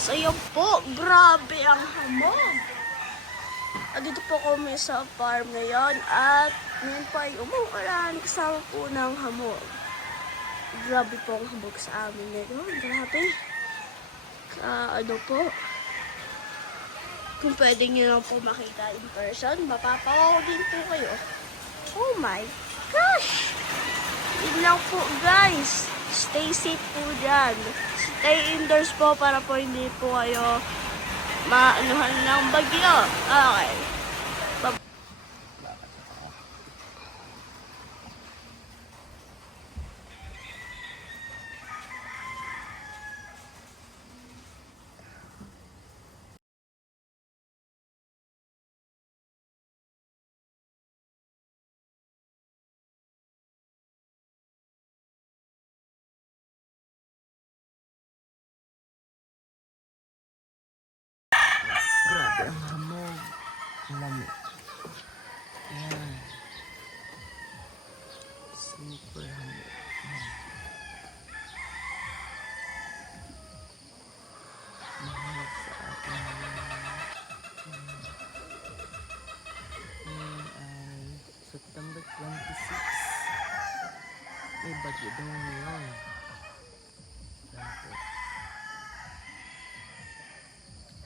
guys, ayan po, grabe ang hamog. Dito po kami sa farm ngayon at ngayon po ay umuulan kasama po ng hamog. Grabe po ang hamog sa amin ngayon, grabe. Ano po, kung pwede nyo lang po makita in person, mapapawaw din po kayo. Oh my gosh! Yun lang po guys, stay safe po dyan. Stay indoors po para po hindi po kayo maanuhan ng bagyo. Okay. Grabe ang hamog. Ang lamig. Ayan. Super hamog. Mahamog sa ating ngayon ay September 26. May bagyo daw ngayon. Grabe.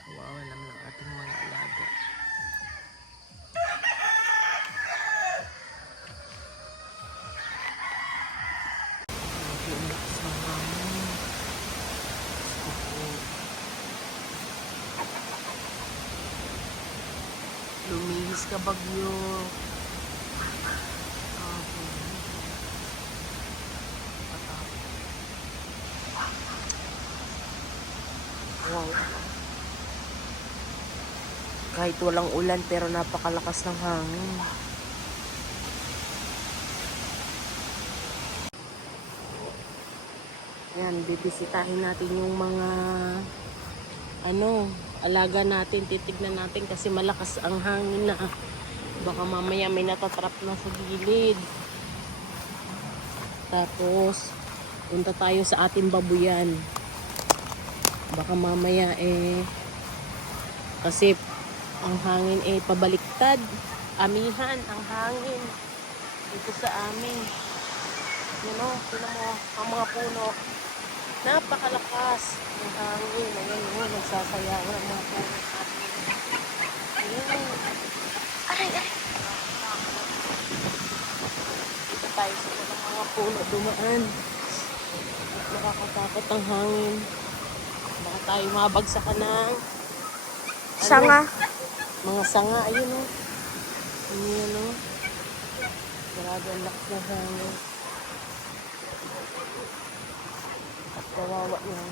Kawawa naman ang ating mga alaga. Grabe ang lakas ng hangin. Ako. Lumihis ka bagyo. Wow. Kahit walang ulan pero napakalakas ng hangin. Yan, bibisitahin natin yung mga alaga natin, titignan natin kasi malakas ang hangin na. Baka mamaya may natatrap na sa gilid. Tapos punta tayo sa ating babuyan. Baka mamaya kasi ang hangin pabaliktad. Amihan ang hangin dito sa amin. Tingnan mo ang mga puno. Napakalakas ng hangin. Ayan, nagsasayaw ang mga puno natin. Ayan. Aray. Dito tayo sa mga puno dumaan. At nakakatakot ang hangin. Baka tayo mabagsakan ng Sanga. Mga sanga, ayun o. Ayun o. Grabe ang lakas ng hangin. At kawawa yan.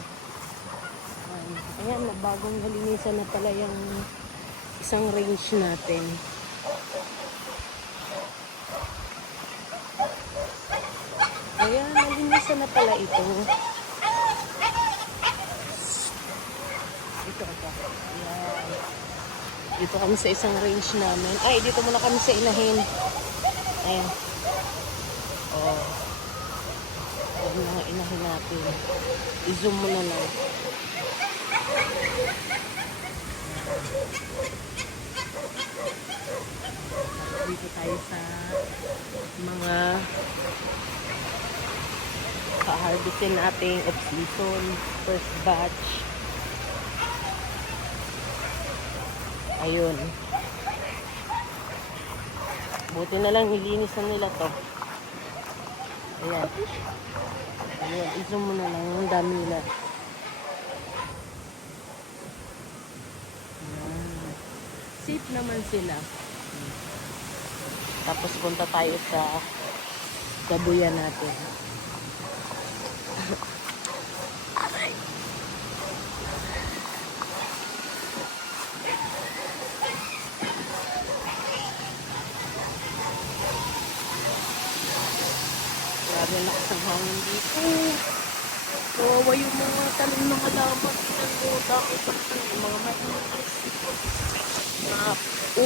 Ayan, bagong nalinisan na pala yung isang range natin. Ayan, nalinisan na pala ito. Ito ako. Ayan. Dito kami sa isang range namin. Ay, dito muna kami sa inahin. Ayan. Oh. Ayan mga inahin natin. I-zoom mo na lang. Dito tayo sa mga ka-harvestin nating off-season. First batch. Ayun. Buti na lang nilinis na nila to. Ayan. Ayan. I-zoom mo na lang. Ang dami nila. Ayan. Safe naman sila. Tapos punta tayo sa babuyan natin. Grabe ang lakas ng hangin dito. Kawawa yung mga tanim ng halaman. Takot yung mga mais, mga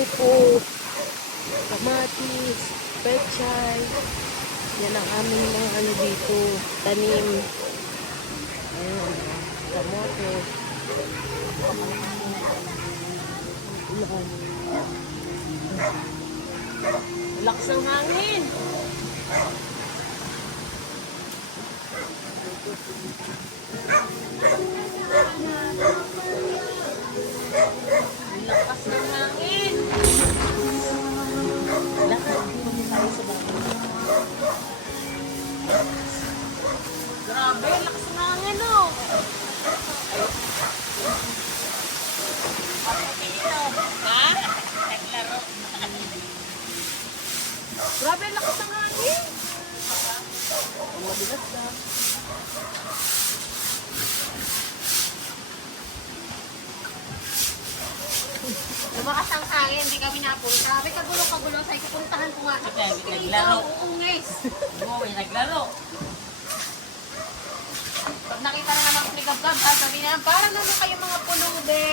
upo, kamatis, pechay. Yan ang aming mga dito, tanim. Ayun, kamote. Ulan. Lakas ng hangin. Lakas ng hangin. Lakas ng tayo sa bahay. Grabe, lakas ng hangin, oh. Ha? Naglaro. Grabe, lakas ng hangin. Ang mabigat na. Lumakas ang hangin, hindi kami napunta. Grabe, kagulo-kagulo. Sa'yo, pupuntahan ko nga. Naglaro. Uungis. Oo, may naglaro. Pag nakita na naman ni Gab-Gab, sabi niya, parang naman kayo mga pulubi.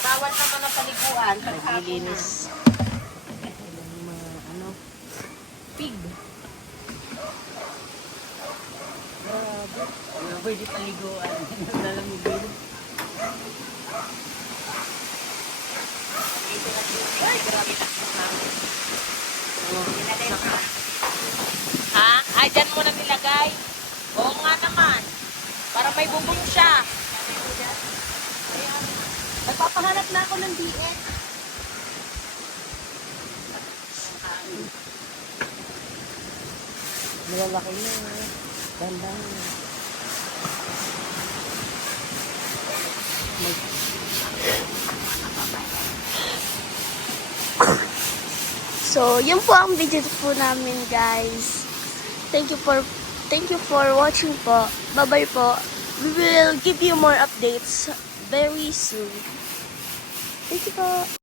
Bawal naman ang paliguan. Naglilinis. Yung mga ano, pig. Grabe. Ano pwede paliguan? Nalamigin. Ay, grabe na. Ha? Ay, dyan mo na nilagay. Oo nga naman. Para may bubong siya. Nagpapahanap na ako ng DS. Malalaki na. Ganda. So, yun po ang video po namin, guys. Thank you for watching po. Bye-bye po. We will give you more updates very soon. Thank you po.